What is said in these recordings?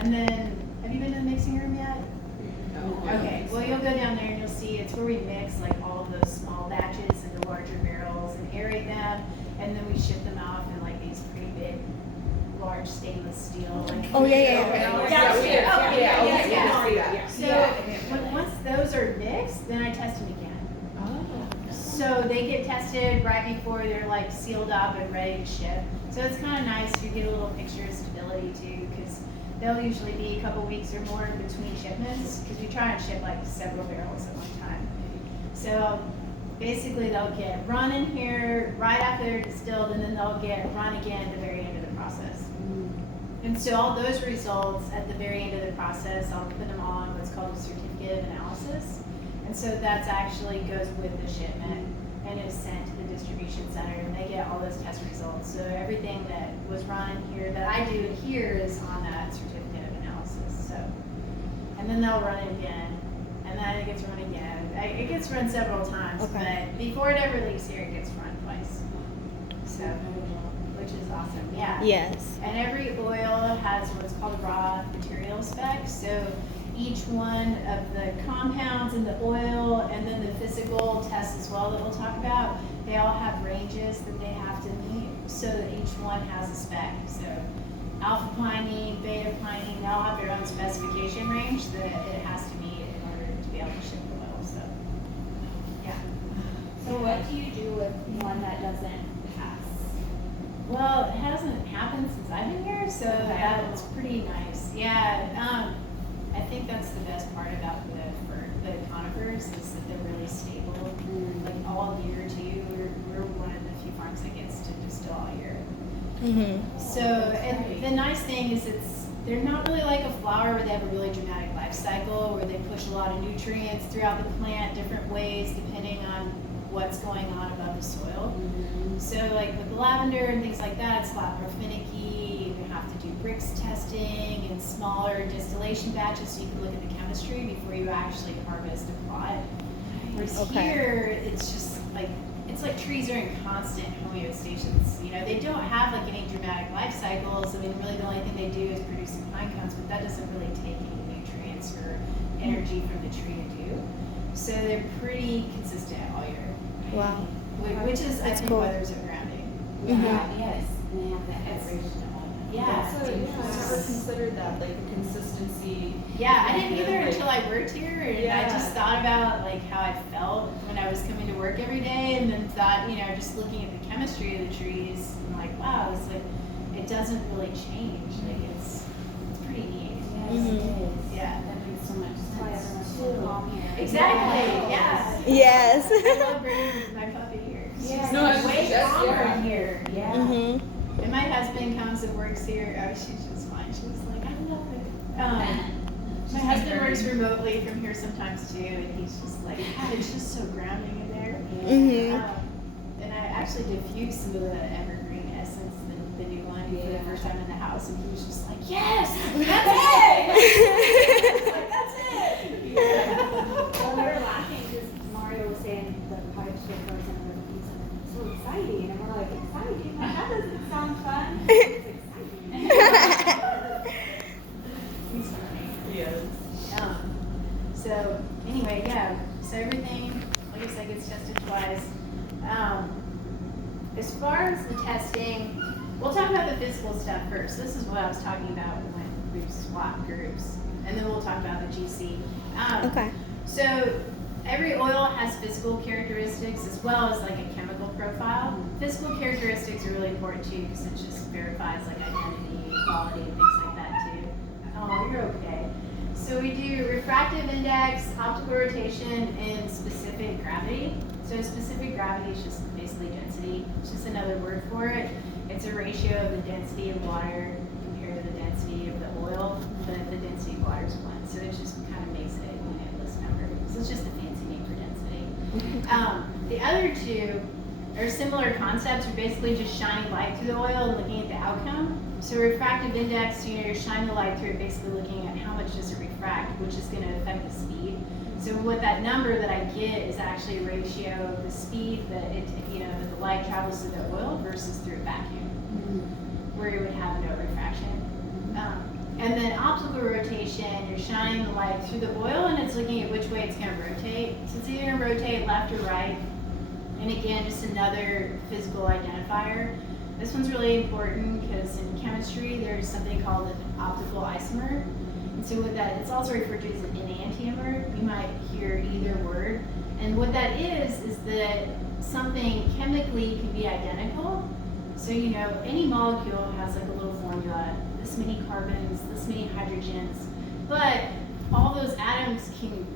And then, have you been to the mixing room yet? No. Okay, well, you'll go down there and you'll see it's where we mix like all of those small batches into larger barrels and aerate them, and then we ship them off in like these pretty big, large stainless steel. Like, Oh, yeah. Yeah. So once those are mixed, then I test them again. So they get tested right before they're like sealed up and ready to ship. So it's kind of nice. You get a little picture of stability too, because they'll usually be a couple weeks or more in between shipments, because we try and ship like several barrels at one time. So basically they'll get run in here right after they're distilled, and then they'll get run again at the very end of the process. And so all those results at the very end of the process, I'll put them on what's called a certificate of analysis. And so that's actually goes with the shipment and is sent to the distribution center, and they get all those test results. So everything that was run in here that I do in here is on that certificate of analysis. So, and then they'll run it again, and then it gets run again. It gets run several times, Okay. but before it ever leaves here, it gets run twice. So, which is awesome, yeah. Yes. And every oil has what's called a raw material spec. So each one of the compounds in the oil, and then the physical tests as well that we'll talk about, they all have ranges that they have to meet so that each one has a spec. So alpha pinene, beta pinene, they all have their own specification range that it has to meet in order to be able to ship the oil. So, yeah. So what do you do with one that doesn't pass? Well, it hasn't happened since I've been here, so that's pretty nice. Yeah, I think that's the best part about the conifers is that they're really stable, like all year too. We're one of the few farms that gets to distill all year. So, and the nice thing is they're not really like a flower where they have a really dramatic life cycle, where they push a lot of nutrients throughout the plant different ways depending on what's going on above the soil. So like with the lavender and things like that, it's a lot more finicky. You have to do bricks testing and smaller distillation batches so you can look at the chemistry before you actually harvest a plot. Whereas here, it's just like, it's like trees are in constant homeostasis. You know, they don't have like any dramatic life cycles. I mean, really the only thing they do is producing pine cones, but that doesn't really take any nutrients or energy from the tree to do. So they're pretty consistent all year. Wow. Which is, I think, cool. why there's a grounding. Yes. And they have that aeration. Yeah. So you never considered that, like the consistency? Yeah, I didn't either until I worked here, and I Yeah. just thought about like how I felt when I was coming to work every day, and then thought, you know, just looking at the chemistry of the trees, I'm like, wow, it's like it doesn't really change. Like it's pretty neat. Yeah. That makes so much sense. Too long here. Exactly. Yeah. Yes. I love bringing my puppy here. Yeah. No, it's way just- calmer yeah. in here. Yeah. And my husband comes and works here. Oh, she's just fine. She was like, I love it. My husband works remotely from here sometimes too, and he's just like, God, it's just so grounding in there. And I actually diffused some of the evergreen essence, the new one, for the first time in the house, and he was just like, yes, that's it. Like, that's it. Well, we were laughing because Mario was saying the pipe shit goes in with these and it's so exciting. And we're like, exciting? Like, that doesn't sound fun. It's exciting. He's funny. Yes. So anyway, yeah. So everything, like I said, gets tested twice. As far as the testing, we'll talk about the physical stuff first. This is what I was talking about when we swapped groups, and then we'll talk about the GC. Okay. So every oil has physical characteristics as well as like a chemical profile. Physical characteristics are really important too because it just verifies like identity, quality, and things like that too. Oh, you're okay. So we do refractive index, optical rotation, and specific gravity. So specific gravity is just basically density. It's just another word for it. It's a ratio of the density of water compared to the density of the oil, but the density of water is 1. So it just kind of makes it an endless number. So it's just a fancy name for density. The other two are similar concepts. You're basically just shining light through the oil and looking at the outcome. So refractive index, you know, you're shining the light through it, basically looking at how much does it refract, which is going to affect the speed. So what that number that I get is actually a ratio of the speed that it, you know, that the light travels through the oil versus through a vacuum, where you would have no refraction. And then optical rotation, you're shining the light through the oil and it's looking at which way it's going to rotate. So it's either going to rotate left or right. And again, just another physical identifier. This one's really important because in chemistry, there's something called an optical isomer. And so with that, it's also referred to as an enantiomer. You might hear either word. And what that is that something chemically can be identical. So, you know, any molecule has like a little formula, this many carbons, this many hydrogens, but all those atoms can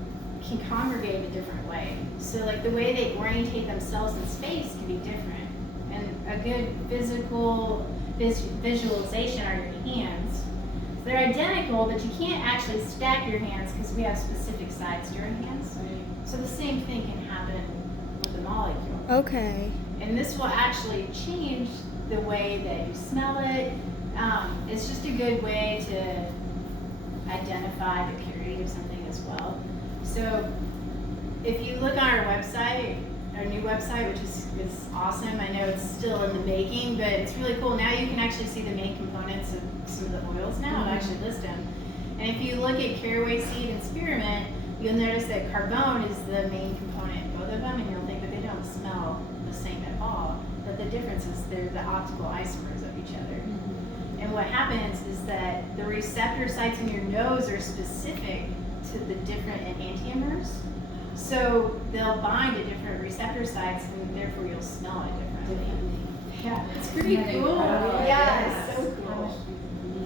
congregate a different way. So like the way they orientate themselves in space can be different. And a good physical visualization are your hands. So they're identical, but you can't actually stack your hands because we have specific sides to our hands. So the same thing can happen with a molecule. Okay. And this will actually change the way that you smell it. It's just a good way to identify the purity of something as well. So if you look on our website, our new website, which is awesome. I know it's still in the making, but it's really cool. Now you can actually see the main components of some of the oils now and actually list them. And if you look at caraway seed and spearmint, you'll notice that carbone is the main component in both of them, and you'll think that they don't smell the same at all. But the difference is they're the optical isomers of each other. And what happens is that the receptor sites in your nose are specific to the different enantiomers. So they'll bind to different receptor sites, and therefore you'll smell it differently. Yeah, it's pretty cool. Yeah, it's so cool.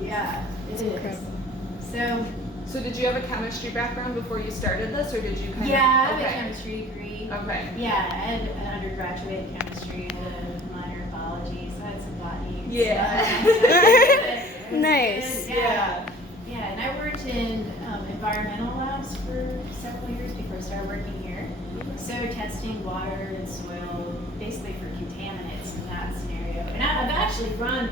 Yeah, it is. incredible. So did you have a chemistry background before you started this, or did you kind of? Yeah, I have a Okay. chemistry degree. Okay. Yeah, I had an undergraduate in chemistry and a minor in biology, so I had some botany. Yeah. It was Nice. good, Yeah. Yeah, and I worked in environmental labs for several years before I started working here. So testing water and soil, basically for contaminants in that scenario. And I've actually run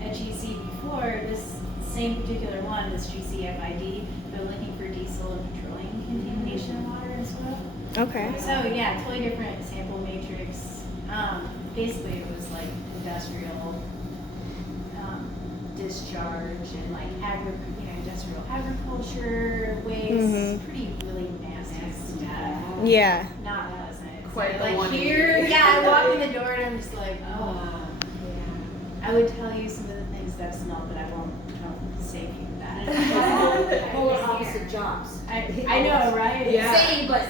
a GC before, this same particular one, this GCFID, but looking for diesel and petroleum contamination in water and soil. Okay. So yeah, totally different sample matrix. Basically, it was like industrial discharge and like industrial agriculture waste. Mhm. Pretty really nasty stuff. Yeah. Not pleasant. Quite So, the like one. here, yeah, I walk in the door and I'm just like, oh. I would tell you some of the things that I've smelled, but I won't save you that. Polar opposite jobs. I know, right? Yeah. Same, but,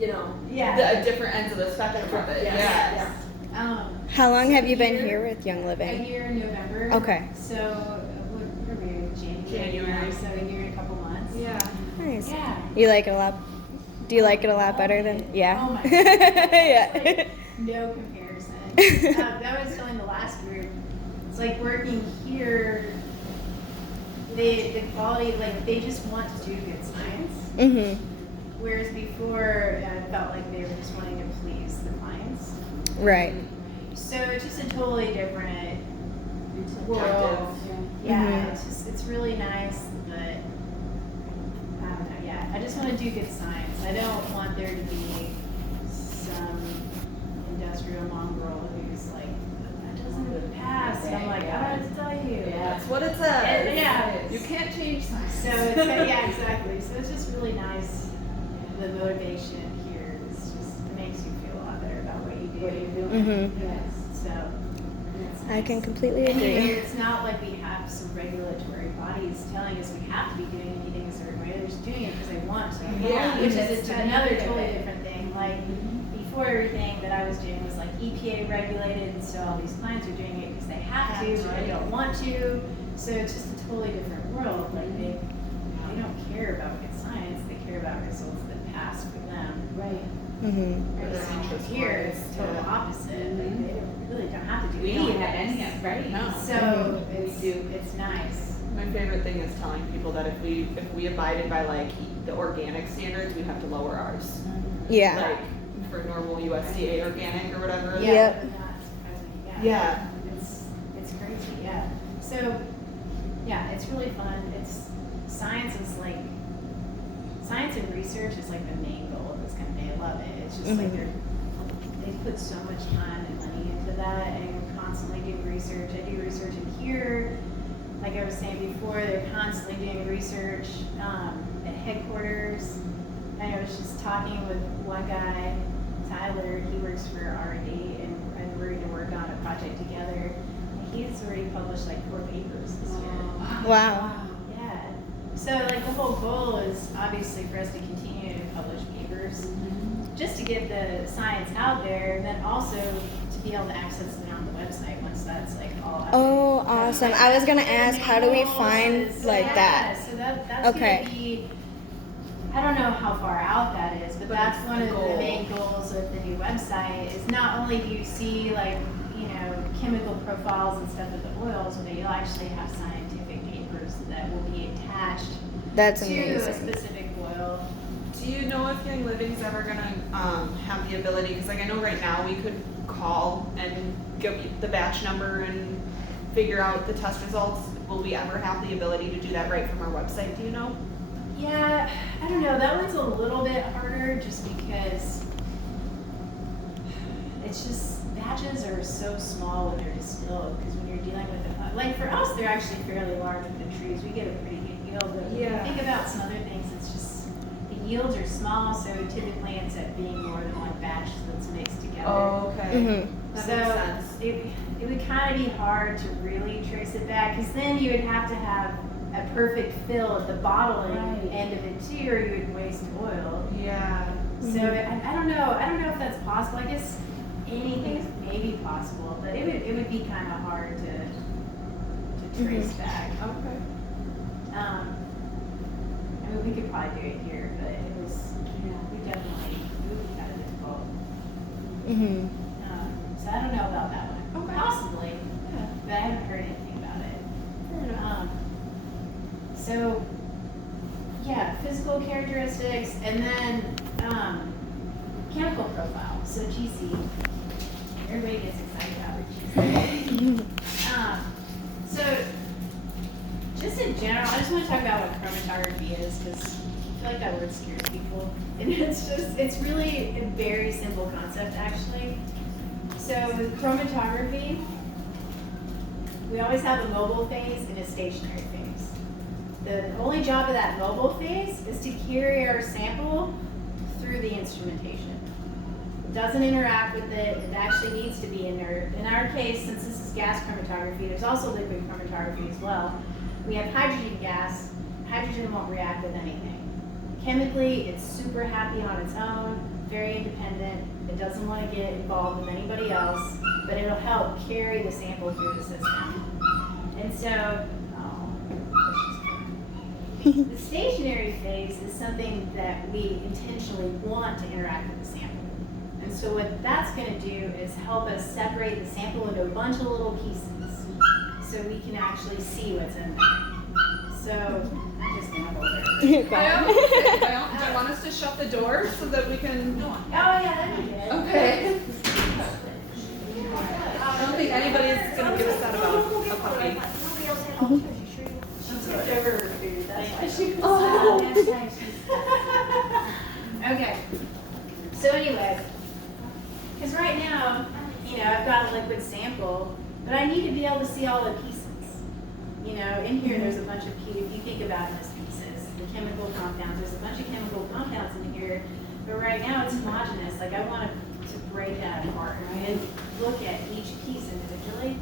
you know. Yeah. The different ends of the spectrum of it. Yes. Yeah. Yes. How long have you been Here- here with Young A Living? year in November. Okay. So, what are we in January. So a year and a couple months. Yeah. Nice. Yeah. You like it a lot? Do you like it a lot better than? Yeah. Oh my yeah. Like, no comparison. That was telling the last group. It's like working here. The quality, like they just want to do good science. Mhm. Whereas before, I felt like they were just wanting to please the clients. Right. So it's just a totally different world. Objective. Yeah, Mhm. it's really nice, but I don't know. Yeah, I just want to do good science. I don't want there to be some industrial mongrel who's like, that doesn't pass. And I'm like, I don't tell you. That's what it says. Yeah. You can't change science. So it's, yeah, exactly. So it's just really nice. The motivation here is just it makes you feel a lot better about what you do. Mhm. Yes. So it's I can nice. completely And you know, agree. it's not like we have some regulatory bodies telling us we have to be doing anything a certain way. They're just doing it because they want to. Yeah. Which is another totally different thing. Like before, everything that I was doing was like EPA regulated, and so all these clients are doing it because they have to, or they don't want to. So it's just a totally different world. Like they don't care about good science. They care about results that pass for them. Right. Mhm. Their interest Here, was, it's total yeah. opposite. Like they really don't have to do We any don't of have any this. of, right? No. So it's nice. My favorite thing is telling people that if we abided by like the organic standards, we'd have to lower ours. Yeah. Like for normal USDA organic or whatever. Yeah. Yep. but not surprising, Yeah. It's crazy. Yeah. So yeah, it's really fun. It's science and research is like the main goal of this company. I love it. It's just like Mhm. they put so much time and money into that, and we're constantly doing research. I do research in here. like I was saying before, they're constantly doing research at headquarters. And I was just talking with one guy, Tyler, he works for R&D, and we're going to work on a project together. And he's already published like 4 papers this year. Wow. Yeah. So like the whole goal is obviously for us to continue to publish papers, just to get the science out there, and then also to be able to access it on the website once that's like all out Oh, there. awesome. Like, I was gonna that's ask, how do we the main find goal is- like yeah, that? So that's Okay. gonna be, I don't know how far out that is, but that's it's one the of the goal. main goals of the new website, is not only do you see like, you know, chemical profiles and stuff of the oils, but you'll actually have scientific papers that will be attached That's to a amazing. specific oil. Do you know if Young Living's ever gonna have the ability? Because like I know right now we could call and give you the batch number and figure out the test results. Will we ever have the ability to do that right from our website? Do you know? Yeah, I don't know. That one's a little bit harder just because it's just batches are so small when they're distilled. Because when you're dealing with like for us, they're actually fairly large with the trees. We get a pretty good yield. But when you Yeah. think about some other things, it's just the yields are small, so typically ends up being more than one batch that's mixed together. okay. Mhm. That So makes sense. it would kind of be hard to really trace it back, because then you would have to have a perfect fill at the bottling Right. end of it too, or you would waste oil. Yeah. So I don't know. I don't know if that's possible. I guess anything's maybe possible, but it would be kind of hard to trace back. Okay. I mean, we could probably do it here, but it would be kind of difficult. Mhm. So I don't know about that one. Okay. Possibly, but I haven't heard anything about it. So, yeah, physical characteristics, and then chemical profile. So GC. Everybody gets excited about GC. So, just in general, I just want to talk about what chromatography is, because I feel like that word scares people. And it's really a very simple concept, actually. So with chromatography, we always have a mobile phase and a stationary phase. The only job of that mobile phase is to carry our sample through the instrumentation. It doesn't interact with it. It actually needs to be inert. In our case, since this is gas chromatography, there's also liquid chromatography as well. We have hydrogen gas. Hydrogen won't react with anything. Chemically, it's super happy on its own, very independent. It doesn't want to get involved with anybody else, but it'll help carry the sample through the system. And so, the stationary phase is something that we intentionally want to interact with the sample. And so what that's going to do is help us separate the sample into a bunch of little pieces so we can actually see what's in there. So, I'm just going to hold it. Do you want us to shut the door so that we can? Oh, yeah, that'd be good. Okay. I don't think anybody's gonna give us that about a puppy. Nobody else had all the you sure you She's over her food, that's why she was Okay, so anyway, because right now, you know, I've got a liquid sample, but I need to be able to see all the pieces. You know, in here there's a bunch of pieces, if you think about it as pieces, the chemical compounds, there's a bunch of chemical compounds in here, but right now it's homogeneous, like I want to break that apart and look at each piece individually.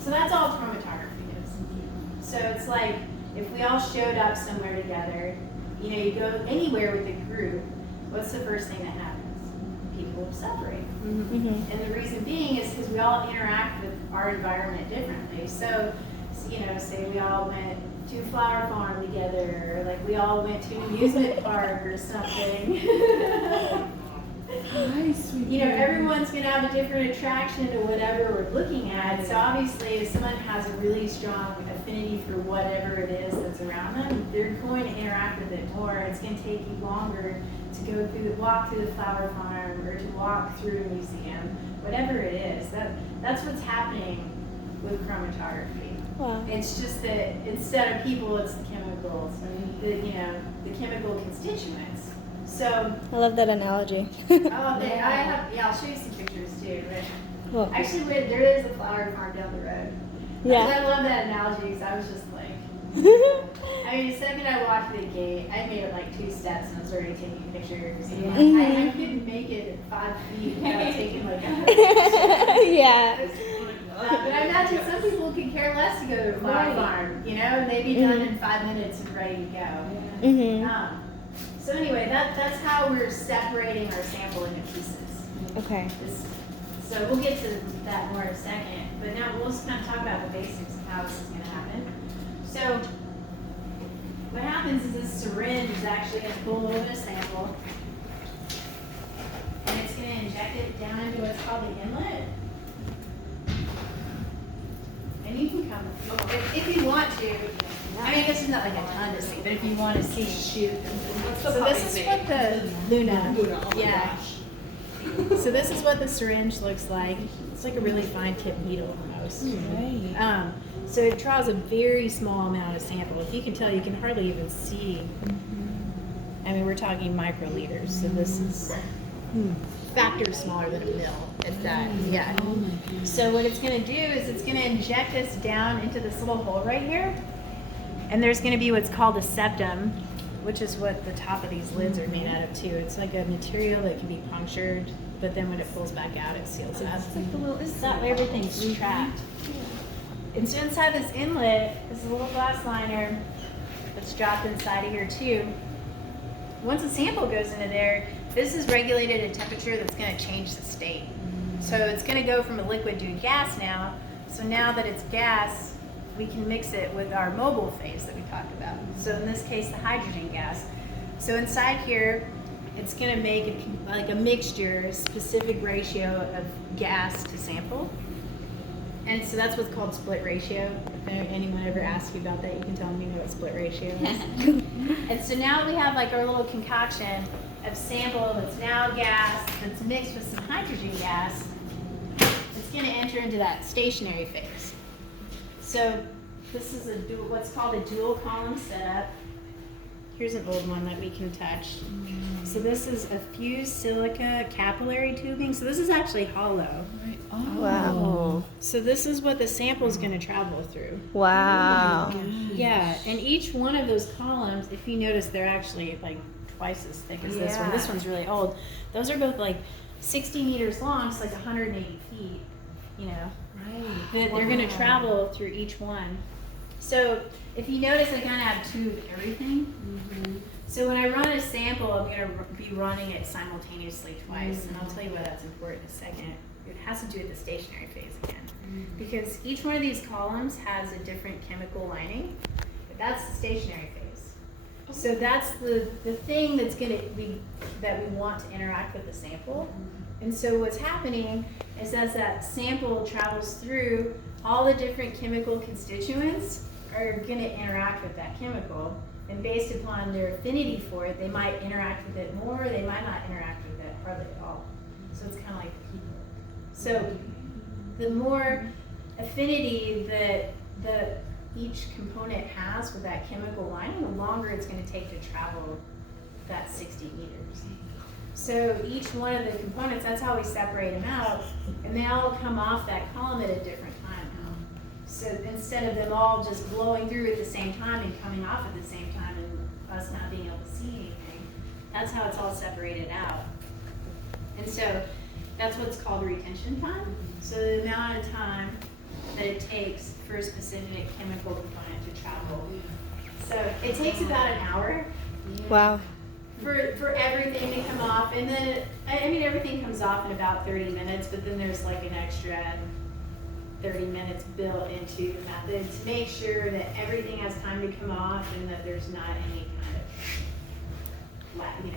So that's all chromatography is. So it's like, if we all showed up somewhere together, you know, you go anywhere with a group, what's the first thing that happens? People separate. Mhm. And the reason being is because we all interact with our environment differently. So, you know, say we all went to a flower farm together, or like we all went to an amusement park or something. You know, everyone's gonna have a different attraction to whatever we're looking at. So obviously, if someone has a really strong affinity for whatever it is that's around them, they're going to interact with it more. It's gonna take you longer to go through walk through the flower farm or to walk through a museum, whatever it is. That's what's happening with chromatography. Wow. It's just that instead of people, it's the chemicals, the chemical constituents. So, I love that analogy. I'll show you some pictures too. But Cool. actually, there is a flower farm down the road. Yeah. I love that analogy because I was just like, I mean, the second I walked through the gate, I made it like 2 steps and I was already taking pictures. And like, I couldn't make it at 5 feet without taking like a Yeah. but I imagine some people could care less to go to a flower farm, you know, and they'd be done in 5 minutes and ready to go. Mhm. So anyway, that's how we're separating our sample into pieces. Okay. So we'll get to that more in a second, but now we'll just kind of talk about the basics of how this is going to happen. So what happens is this syringe is actually going to pull a little bit of sample, and it's going to inject it down into what's called the inlet. And you can come, if you want to. I mean, I guess it's not like a ton to see, but if you want to see, shoot. So this is what the Luna. Yeah. So this is what the syringe looks like. It's like a really fine tip needle almost. Right. So it draws a very small amount of sample. If you can tell, you can hardly even see. I mean, we're talking microliters. So this is factors smaller than a mil at that. Yeah. So what it's going to do is it's going to inject this down into this little hole right here. And there's going to be what's called a septum, which is what the top of these lids are made out of too. It's like a material that can be punctured, but then when it pulls back out, it seals up. It's that way everything's trapped. And so inside this inlet is a little glass liner that's dropped inside of here too. Once a sample goes into there, this is regulated at a temperature that's going to change the state. So it's going to go from a liquid to a gas now. So now that it's gas, we can mix it with our mobile phase that we talked about. So in this case, the hydrogen gas. So inside here, it's going to make like a mixture, a specific ratio of gas to sample. And so that's what's called split ratio. If anyone ever asks you about that, you can tell them you know what split ratio is. And so now we have like our little concoction of sample that's now gas, that's mixed with some hydrogen gas. It's going to enter into that stationary phase. So this is what's called a dual column setup. Here's an old one that we can touch. So this is a fused silica capillary tubing. So this is actually hollow. Wow. So this is what the sample is going to travel through. Wow. Yeah, and each one of those columns, if you notice, they're actually like twice as thick as this one. This one's really old. Those are both like 60 meters long, so like 180 feet, you know. Right. They're going to travel through each one. So if you notice, I kind of have 2 of everything. So when I run a sample, I'm going to be running it simultaneously twice, and I'll tell you why that's important in a second. It has to do with the stationary phase again, because each one of these columns has a different chemical lining, but that's the stationary phase. So that's the thing that's going to be, that we want to interact with the sample. And so what's happening is as that sample travels through, all the different chemical constituents are going to interact with that chemical. And based upon their affinity for it, they might interact with it more, they might not interact with it hardly at all. So it's kind of like people. So the more affinity that each component has with that chemical lining, the longer it's going to take to travel that 60 meters. So each one of the components, that's how we separate them out, and they all come off that column at a different time now. So instead of them all just blowing through at the same time and coming off at the same time and us not being able to see anything, that's how it's all separated out. And so that's what's called retention time. So the amount of time that it takes for a specific chemical component to travel. So it takes about an hour. Wow. For everything to come off, and then I mean everything comes off in about 30 minutes, but then there's like an extra 30 minutes built into the method to make sure that everything has time to come off and that there's not any kind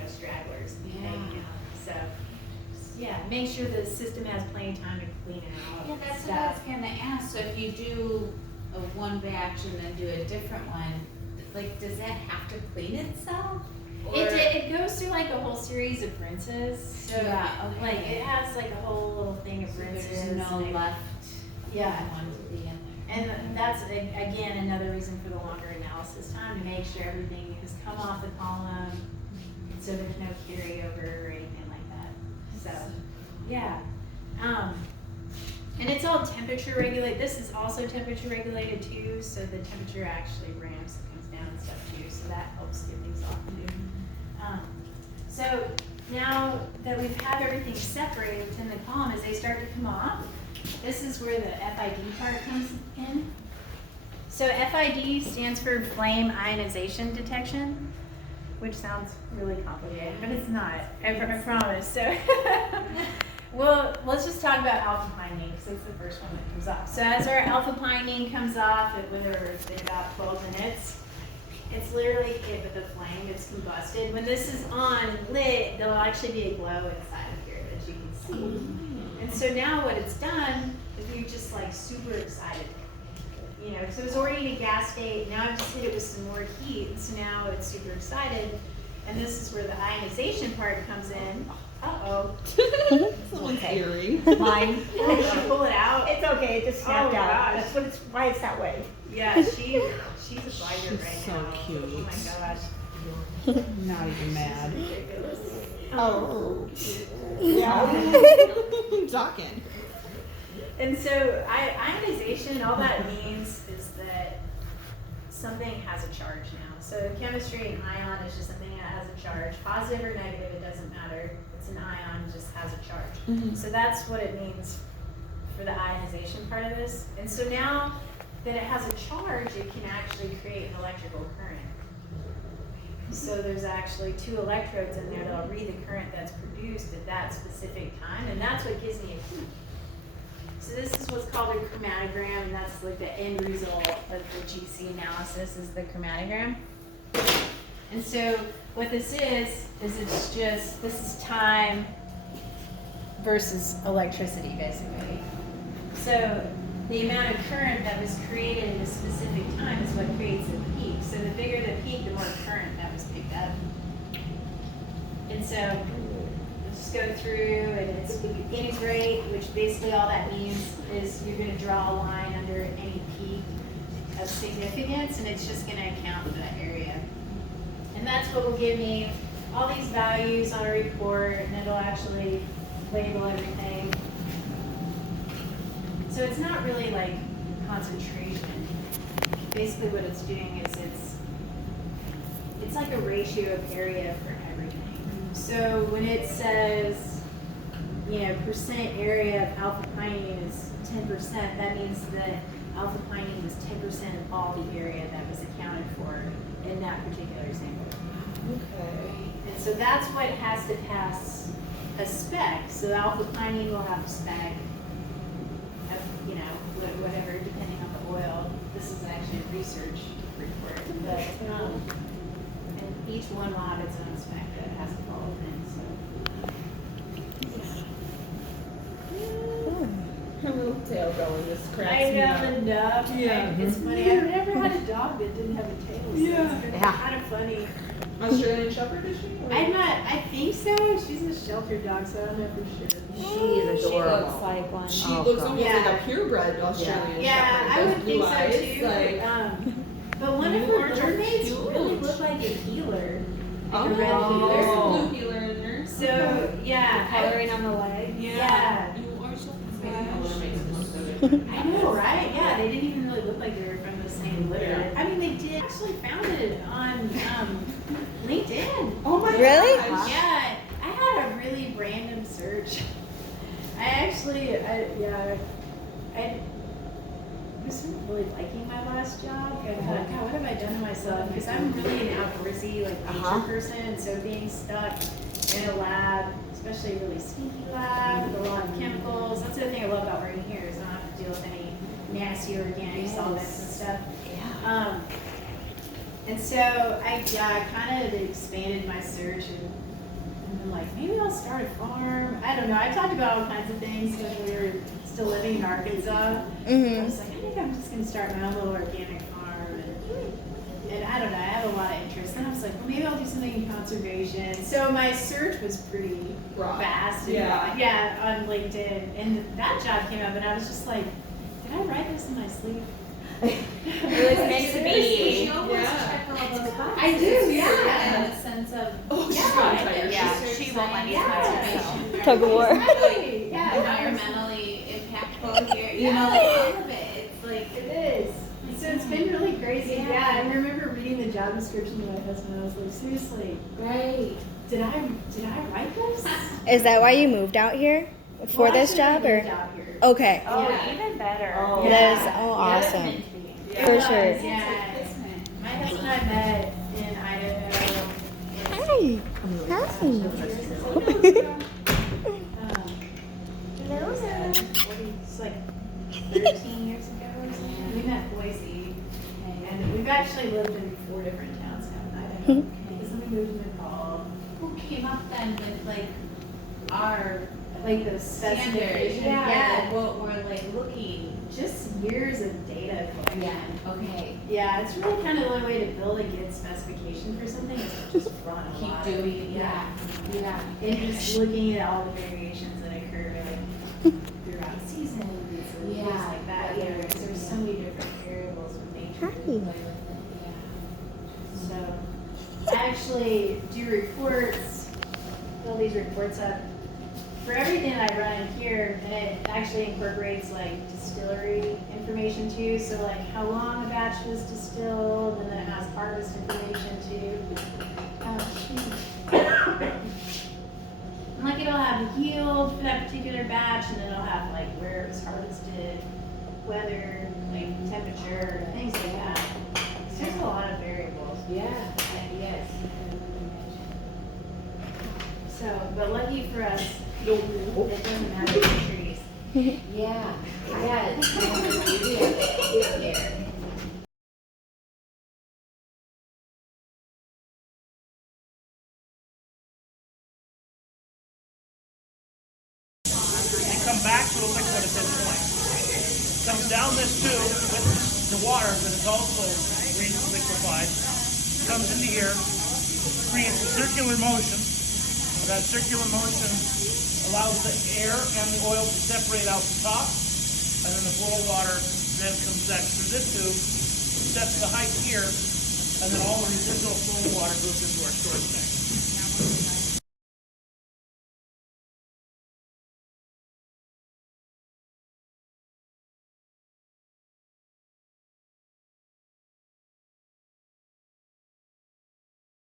of stragglers hanging out. So yeah, make sure the system has plenty of time to clean it out. Yeah, that's what I was gonna ask. So if you do a one batch and then do a different one, like, does that have to clean itself? Or- It goes through like a whole series of rinses. So Yeah, okay. like it has like a whole little thing of So rinses. there's no and- left Yeah. one to be in there. And that's, again, another reason for the longer analysis time, to make sure everything has come off the column, so there's no carryover or anything like that. So, yeah. And it's all temperature regulated. This is also temperature regulated too, so the temperature actually ramps and comes down and stuff too, so that helps get things off too. So now that we've had everything separated within the column, as they start to come off, this is where the FID part comes in. So FID stands for flame ionization detection, which sounds really complicated, but it's not, I promise. So, well, let's just talk about alpha pinene, because it's the first one that comes off. So as our alpha pinene comes off, whether it's been about 12 minutes, it's literally hit with a flame, it's combusted. When this is on and lit, there'll actually be a glow inside of here that you can see. And so now what it's done is we're just like super excited. You know, so it was already in a gas state, now I've just hit it with some more heat, and so now it's super excited. And this is where the ionization part comes in. Uh-oh. Someone's eerie. Mine. Oh, she pull it out. It's okay, it just snapped Oh, out. gosh. That's what it's, why it's that way. Yeah, she's a fighter right so now. cute. Oh my gosh. Not even mad. Ridiculous. Oh. Yeah. I'm talking. And so ionization, all that means is that something has a charge now. So in chemistry, an ion is just something that has a charge. Positive or negative, it doesn't matter. It's an ion, it just has a charge. So that's what it means for the ionization part of this. And so now that it has a charge, it can actually create an electrical current. So there's actually 2 electrodes in there that'll read the current that's produced at that specific time, and that's what gives me a peak. So this is what's called a chromatogram, and that's like the end result of the GC analysis is the chromatogram. And so what this is it's just, this is time versus electricity basically. So the amount of current that was created at a specific time is what creates the peak. So the bigger the peak, the more current that was picked up. And so let's just go through, and it's integrate, which basically all that means is you're going to draw a line under any peak of significance, and it's just going to account for that area. And that's what will give me all these values on a report, and it'll actually label everything. So it's not really like concentration. Basically what it's doing is it's like a ratio of area for everything. So when it says, you know, percent area of alpha pinene is 10%, that means that alpha pinene was 10% of all the area that was accounted for in that particular sample. Okay. And so that's what has to pass a spec. So alpha pinene will have a spec of, you know, whatever, depending on the oil. This is actually a research report. But, and each one will have its own spec that it has to fall within. So. Her little tail going just cracks I me know up. enough. Yeah. It's funny. I've never had a dog that didn't have a tail. So Yeah. it's been Yeah. kind of funny. Australian Shepherd, is she? Or- I think so. She's a shelter dog, so I don't know for sure. She's She looks adorable. like one. She Oh, looks God. almost Yeah. like a purebred Australian Yeah, Shepherd. I Those would blue think so eyes, too. like, But one of You her are roommates cute. really looked like a healer. oh, Like a red there's healer. a blue healer in there. So yeah, Coloring on the leg. yeah. You are so I know, right? Yeah, they didn't even really look like they were from the same litter. I mean, they did actually found it on LinkedIn. Oh my Really? gosh. Yeah, I had a really random search. I was really liking my last job. I thought, God, what have I done to myself? Because I'm really an outdoorsy, like nature person, and so being stuck in a lab, especially a really stinky lab with a lot of chemicals. That's the other thing I love about working here is I don't have to deal with any nasty organic solvents and stuff. And so I kind of expanded my search and I'm like, maybe I'll start a farm. I don't know. I talked about all kinds of things when we were still living in Arkansas. I was like, I think I'm just going to start my own little organic farm. And I don't know. I have a lot of interest. And I was like, well, maybe I'll do something in conservation. So my search was pretty Raw. fast. And Yeah. on LinkedIn. And that job came up and I was just like, did I write this in my sleep? It was meant to be. You always Yeah. check all those boxes. I do, yeah. In the sense of. Oh, she's Yeah, probably I tired. did. Yeah, research she won't let me science, do that, conservation, Tug of war. Exactly. Yeah. environmentally impactful you know, like all of it. It's like, It is. So it's been really crazy. Yeah. Yeah, I remember reading the job description to my husband. I was like, seriously, right. did I write this? Is that why you moved out here for Well, this actually, I job, lived or? out here. Okay, Oh, Yeah. even better. Oh. that is Yeah. awesome. It For was, sure. Yeah. It's like My husband and I met in Idaho. Hi. It's like 13 years ago or something. We met in Boise, and we've actually lived in 4 different towns now in Idaho. Because then we moved to McCall. who came up then with like our Like the standard? specification. Yeah, what we're like looking. Just years of data collection. Yeah, okay. Yeah, it's really kind of the only way to build a good specification for something is to just run a lot. Keep doing, yeah. And just looking at all the variations that occur like throughout seasons and things Yeah. like that. You know, 'cause there's so many different variables with nature. Hi. So I actually do reports, fill these reports up for everything that I run here, and it actually incorporates like distillery information too. So like how long a batch was distilled, and then it has harvest information too. And like it'll have yield for that particular batch, and then it'll have like where it was harvested, weather, like temperature, things like that. So there's a lot of variables. Yeah, yes. So, but lucky for us, it doesn't matter the trees. Yeah, yeah, it's kind of the beauty of it here. and come back to a liquid at this point. Comes down this tube with the water that is also liquefied, comes into here, creates a circular motion. That circular motion allows the air and the oil to separate out the top, and then the boil water then comes back through this tube, sets the height here, and then all the residual flowing water goes into our storage tank.